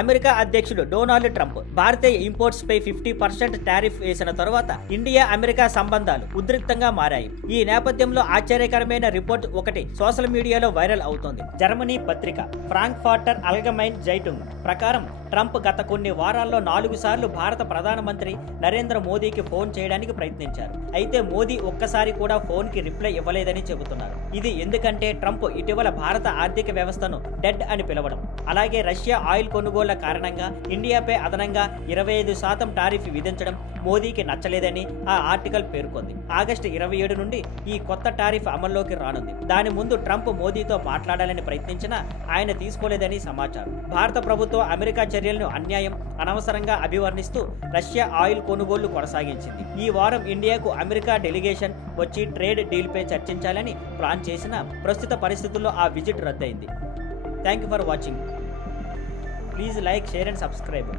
America అధ్యక్షుడు Donald Trump భారతీయ imports పై 50% tariff వేసిన తరువాత ఇండియా అమెరికా సంబంధాలు ఉద్రిక్తంగా మారాయి. ఈ నేపథ్యంలో ఆశ్చర్యకరమైన రిపోర్ట్ ఒకటి సోషల్ మీడియాలో వైరల్ అవుతోంది. జర్మనీ పత్రిక ఫ్రాంక్ఫర్టర్ అల్గమైన్ జైటుంగ్ ప్రకారం ట్రంప్ గత కొన్ని వారాల్లో 4 సార్లు భారత ప్రధానమంత్రి నరేంద్ర మోదీకి ఫోన్ చేయడానికి ప్రయత్నించారు. అయితే మోదీ ఒక్కసారి కూడా ఫోన్ కి రిప్లై ఇవ్వలేదని చెబుతున్నారు. ఇది ఎందుకంటే ట్రంప్ ఇటీవల భారత ఆర్థిక వ్యవస్థను డెడ్ అని పిలవడం, అలాగే రష్యా ఆయిల్ కొనుగోళ్ల కారణంగా ఇండియాపై అదనంగా 25% టారిఫ్ విధించడం మోదీకి నచ్చలేదని ఆ ఆర్టికల్ పేర్కొంది. ఆగస్టు 27 నుండి ఈ కొత్త టారిఫ్ అమల్లోకి రానుంది. దాని ముందు ట్రంప్ మోదీతో మాట్లాడాలని ప్రయత్నించినా ఆయన తీసుకోలేదని సమాచారం. భారత ప్రభుత్వం అమెరికా చర్యలను అన్యాయం, అనవసరంగా అభివర్ణిస్తూ రష్యా ఆయిల్ కొనుగోళ్లు కొనసాగించింది. ఈ వారం ఇండియాకు అమెరికా డెలిగేషన్ వచ్చి ట్రేడ్ డీల్ పై చర్చించాలని ప్లాన్ చేసిన ప్రస్తుత పరిస్థితుల్లో ఆ విజిట్ రద్దయింది. Thank you for watching. Please like, share and subscribe.